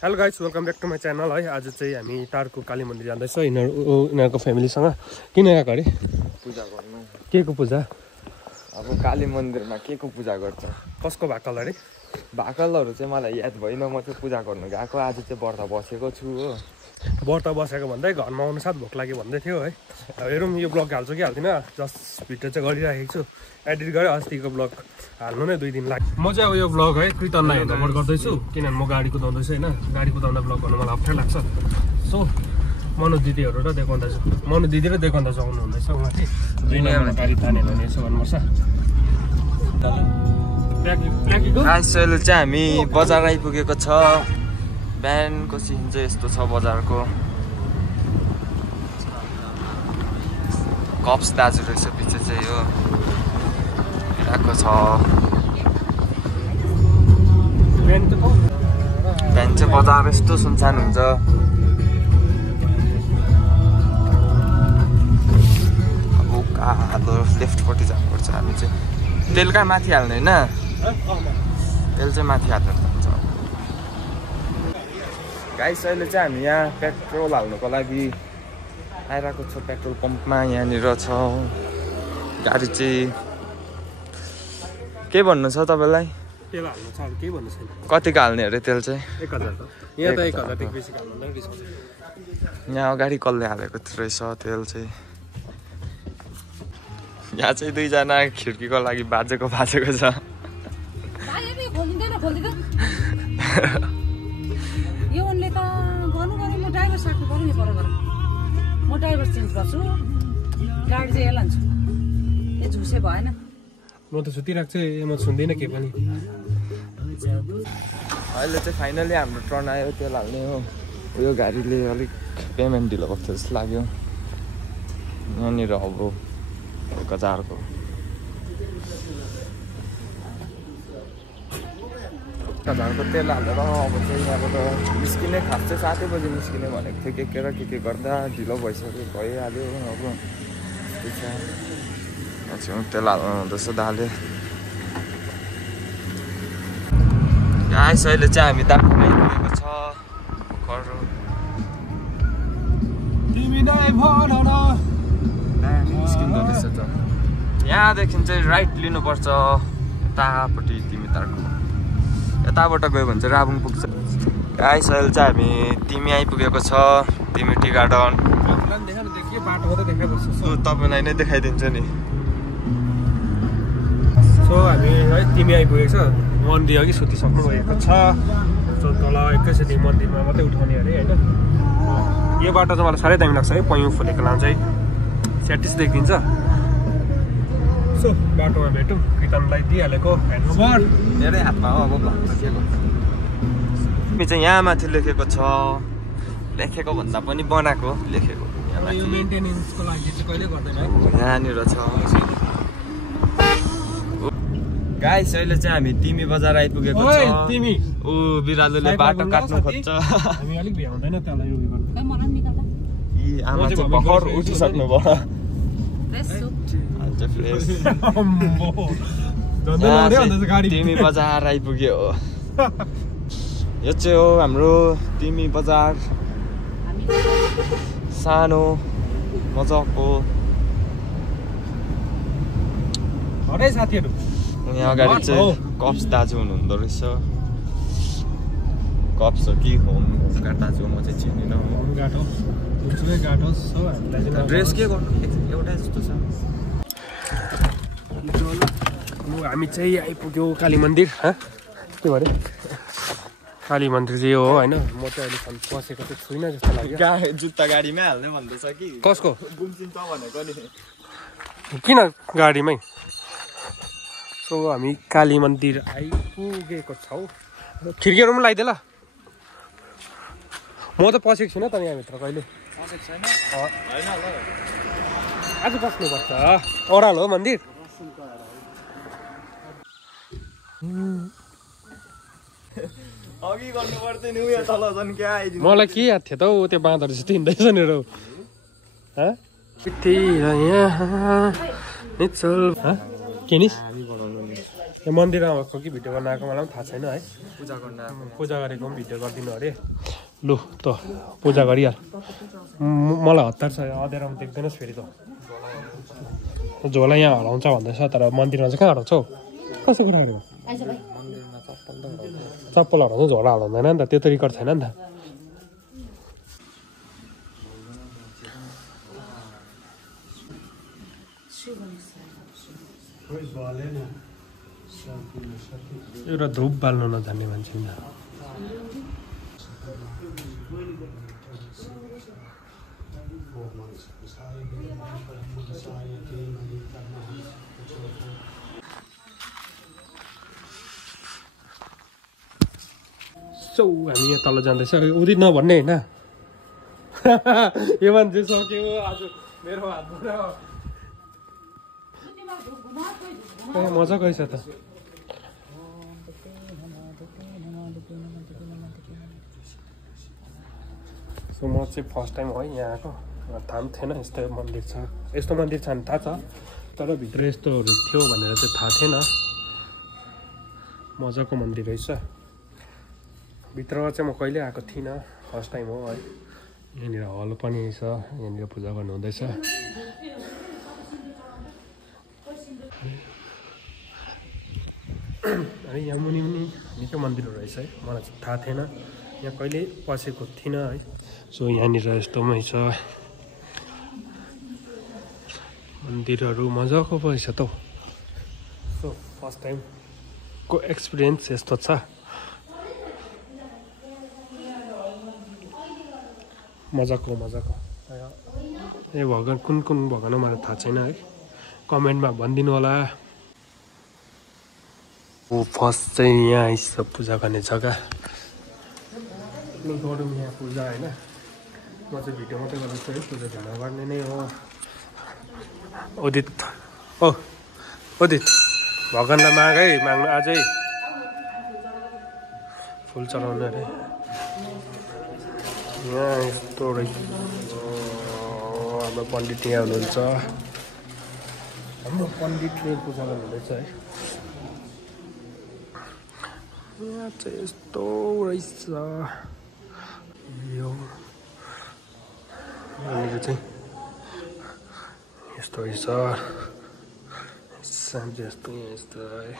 Hello guys, welcome back to my channel है। आज चाहिँ हामी टारको काली मन्दिर जाँदैछ यिनीहरूको फ्यामिलीसँग। किन गएको अरे? पूजा गर्नु। के को पूजा? अब काली मन्दिरमा के को पूजा गर्छ? कसको भाकल अरे? भाकलहरू चाहिँ मलाई याद भएन, म चाहिँ पूजा गर्नु गएको। आज चाहिँ व्रत बसेको छु हो। व्रत बसेको भन्दै घरमा आउनु साथ भोक लाग्यो भन्दै थियो है। अब हेरौँ यो ब्लग हाल्छु कि हाल्दिनँ, जस्ट भिडियो चाहिँ गरिराखेको छु। एडिट गरेँ, अस्तिको ब्लग हाल्नु नै 2 दिन लाग्यो। म चाहिँ अब यो ब्लग है कृतनलाई हेर्न गर्दैछु, किनभने म गाडी कुदाउँदैछु होइन। गाडी कुदाउँदा ब्लग गर्नु मलाई अप्ठ्यारो लाग्छ। सो मनु दिदीहरू र देखाउँदैछु, मनु दिदी र देखाउँदैछु आउनु हुँदैछ उमाथि। 2 नम्बर गाडी तानेर भने यसो गर्नुपर्छ। आजकल चाहिँ हामी बजार आइपुगेको छ। बिहानको सिन चाहिँ यस्तो छ बजारको। कप्स दाजु रहेछ पछि चाहिँ यो आएको छ। बिहान चाहिँ बजार यस्तो सुनसान हुन्छ। अब उकालो लेफ्टपट्टि जानुपर्छ हामी चाहिँ। तेल कहाँ माथि हाल्ने होइन? तेल चाहिँ माथि हाल्नु पर्छ। गाइस अहिले चाहिँ हामी यहाँ पेट्रोल हाल्नुको लागि आइरहेको छ पेट्रोल पम्पमा। यहाँनिर छ गाडी चाहिँ। के भन्नु छ तपाईँलाई? तेल हाल्नु छ, अरू केही भन्नु छैन। कतिको हाल्ने अरे तेल चाहिँ? 1000 त। यहाँ त 1000 देखि बेसी हाल्नु नै रिसाउँछ। यहाँ अगाडि कसले हालेको रहेछ तेल चाहिँ। यहाँ चाहिँ 2 जना खिड्कीको लागि बाजेको छ। यो उनले त गर्नु म ड्राइभर साथी गर्नु नि बराबर। म ड्राइभर चेन्ज गर्छु, गाडी चाहिँ लान्छु। यो झुसे भएन। म त सुतिरहेको छु, म सुन्दिनँ के पनि। अहिले चाहिँ फाइनली हाम्रो टर्न आयो तेल हाल्ने हो। यो गाडीले अलिक पेमेन्ट ढिलो भएको जस्तो लाग्यो। यहाँनिर अब बजारको घरको तेल हालेर अब चाहिँ यहाँबाट निस्किने। खास चाहिँ 7 बजी निस्किने भनेको थियो। के गर्दा ढिलो भइहाल्यो। अब तेल हाल्नु हुँदैछ दाले। गाइस अहिले चाहिँ हामी दार्जिलिङ आइपुगेको छ। निस्किँदो रहेछ त। यहाँदेखि चाहिँ राइट लिनुपर्छ यतापट्टि तिमी तारको। यताबाट गयो भने चाहिँ राबुङ पुग्छ। गाइस अहिले चाहिँ हामी तिमी आइपुगेको छ। तिमी टी गार्डन तपाईँलाई नै देखाइदिन्छु नि। सो हामी है तिमी आइपुगेको छ। मन्दिर अघि सुतिसक्नु भएको छ। तल एकैचोटि मन्दिरमा मात्रै उठाउने अरे होइन। यो बाटो चाहिँ मलाई साह्रै दामी लाग्छ है। पयौँ फुलेको नाम चाहिँ स्याटिस देखिन्छ। सो बाटोमा भेटौँ। कृतनलाई दिइहालेको ह्यान्डओभर धेरै हातमा हो। अब तिमी चाहिँ यहाँ माथि लेखेको छ। लेखेको भन्दा पनि बनाएको लेखेको। मेन्टेनेन्सको लागि चाहिँ कहिले गर्दैन है। यहाँनिर छ। गाइस अहिले चाहिँ हामी तिमी बजार आइपुगेको छ। तिमी ऊ बिरालोले बाटो काट्नु खोज्छ। हामी अलिक भ्याउँदैन त्यसलाई यो गर्नु। यी आमा चाहिँ भर्खर उठिसक्नु भयो। तिमी बजार आइपुग्यो हो। यो चाहिँ हो हाम्रो तिमी बजार। सानो मजाको। हरै साथीहरू यहाँ अगाडि चाहिँ कप्स दाजु हुनुहुँदो रहेछ। कप्स हो कि होमगार्ड दाजु म चाहिँ चिन्दिनँ। ड्रेस के गर्नु एउटै जस्तो छ। हामी चाहिँ आइपुग्यो काली मन्दिर। के भरे काली मन्दिर चाहिँ हो होइन। म चाहिँ अहिले बसेको चाहिँ छुइनँ जस्तो लाग्यो। जुत्ता गाडीमै हाल्ने भन्दैछ कि कसको गुम्चिन्छ भनेको नि। किन गाडीमै? सो हामी काली मन्दिर आइपुगेको छौँ। खिड्कीहरू पनि लगाइदिए ल। म त पसेको छुइनँ त यहाँभित्र कहिले। आज बस्नुपर्छ। ओह्रालो हो मन्दिर। अघि गर्नु पर्थ्यो नि। उयो तल झन् क्या आइदिनु। मलाई के याद थियो त हौ त्यो बाँदर जस्तो हिँड्दैछ नि र। के निस यो मन्दिरमा भएको कि भिडियो बनाएको मलाई पनि थाहा छैन है पूजा गर्न आएको पूजा गरेको पनि भिडियो गरिदिनु अरे लु त पूजा गरिहाल मलाई हतार छ अँध्यारोमा देख्दैनस् फेरि त झोला यहाँ हराउँछ भन्दैछ तर मन्दिरमा चाहिँ कहाँ हराउँछ हौ कसो कुराहरू चप्पल हराउँछ झोला हराउँदैन नि त त्यो त रेकर्ड छैन नि त एउटा धुप बाल्नु नजान्ने मान्छे नि सो हामी यहाँ तल जाँदैछ उदित नभन्ने होइन यो मान्छे सक्यो आज मेरो हातबाट मजाको रहेछ त सो म चाहिँ फर्स्ट टाइम है यहाँ आएको थाहा पनि थिएन यस्तो मन्दिर छ यस्तो मन्दिर छ भने थाहा छ तर भित्र यस्तोहरू थियो भनेर चाहिँ थाहा थिएन मजाको मन्दिर रहेछ भित्रमा चाहिँ म कहिले आएको थिइनँ फर्स्ट टाइम हो है यहाँनिर हल पनि छ यहाँनिर पूजा गर्नु हुँदैछ अनि यहाँ मुनि पनि निकै मन्दिरहरू रहेछ है मलाई चाहिँ थाहा थिएन यहाँ कहिले पसेको थिइनँ है सो यहाँनिर यस्तोमै छ मन्दिरहरू मजाको रहेछ त सो फर्स्ट टाइमको एक्सपिरियन्स यस्तो छ मजाको ए भगवान कुन कुन भगवान हो मलाई थाहा छैन है कमेन्टमा भनिदिनु होला फर्स्ट चाहिँ यहाँ आइस पूजा गर्ने जग्गा गरौँ यहाँ पूजा होइन म चाहिँ भिडियो मात्रै गर्दैछु है पूजा भिडियो गर्ने नै हो उदित भगवानलाई माग है माग्नु अझै फुल चढाउनु अरे यहाँ यस्तो रहेछ हाम्रो पण्डित यहाँ हुनुहुन्छ हाम्रो पण्डितले पूजा गर्नुहुँदैछ है यहाँ चाहिँ यस्तो रहेछ यो यहाँनिर चाहिँ यस्तो रहेछ साँझ यस्तो यस्तो है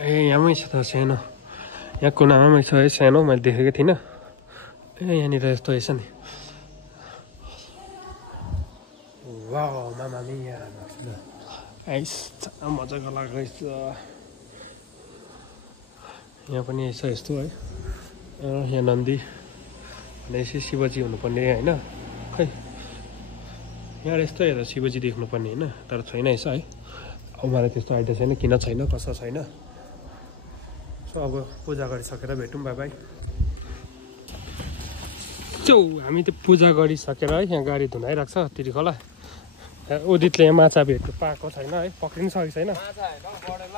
ए यहाँमै छ त सानो यहाँ कुनामै छ है सानो मैले देखेको थिइनँ ए यहाँनिर यस्तो रहेछ नि वाउ मामा मिया आइस मजाको लाग्दैछ यहाँ पनि यसो यस्तो है यहाँ नन्दी भनेपछि शिवजी हुनुपर्ने होइन खै यहाँ यस्तो हेर्दा शिवजी देख्नुपर्ने होइन तर छैन यसो है अब मलाई त्यस्तो आइडिया छैन किन छैन कसो छैन सो अब पूजा गरिसकेर भेटौँ बाई बाई हामी त पूजा गरिसकेर है यहाँ गाडी धुनाइरहेको छ तिरी खोला उदितले यहाँ माछा भेट्नु पाएको छैन है पक्रिनु सकेको छैन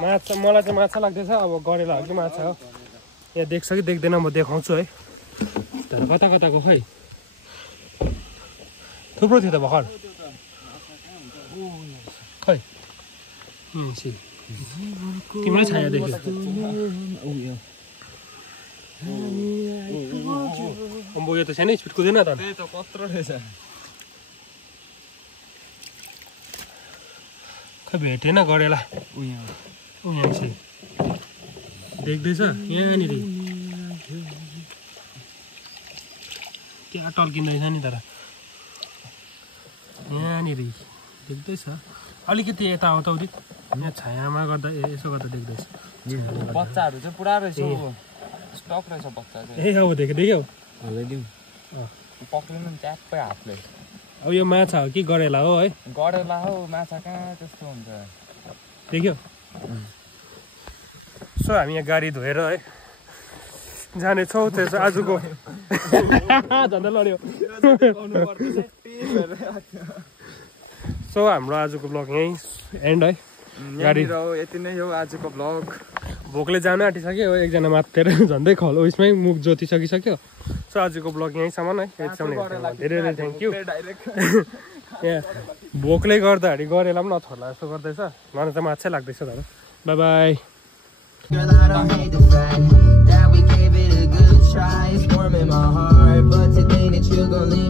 माछा मलाई चाहिँ माछा लाग्दैछ अब गरेला हो कि माछा हो यहाँ देख्छ कि देख्दैन म देखाउँछु है तर कता कताको खै थुप्रो थियो त भर्खर खै तिमीलाई छाया देख्यो अम्बो यो त सानै स्पिड कुदैन त कत्रो रहेछ खै भेटेन गरेला यहाँ चाहिँ देख्दैछ यहाँनिर त्यहाँ टल्किँदैछ नि तर यहाँनिर देख्दैछ अलिकति यता आउँछ उदित यहाँ छायामा गर्दा यसो गर्दा देख्दैछ बच्चाहरू चाहिँ पुरा रहेछ स्टक रहेछ बच्चा चाहिँ ए अब देख्यौ हालिदिउँ पक्रिनु नि ट्याप्पै हातले अब यो माछा हो कि गरेला हो है गरेला हो माछा कहाँ त्यस्तो हुन्छ देख्यौ सो हामी यहाँ गाडी धोएर है जानेछौँ त्यसो आजको झन्डा लड्यो सो हाम्रो आजको ब्लग यहीँ एन्ड है गाडी यति नै हो आजको ब्लग भोकले जान आँटिसक्यो एकजना मात्रै झन्डै खल उयसमै मुख जोतिसकिसक्यो सो आजको ब्लग यहीँसम्म है यतिसम्म धेरै धेरै थ्याङ्क यू यहाँ भोकले गर्दाखेरि गरेलाई पनि नछोड्ला जस्तो गर्दैछ मलाई त माछै लाग्दैछ तर by by Girl, I don't hate the fact that we gave it a good try. It's warm in my heart, but to think that you're gonna leave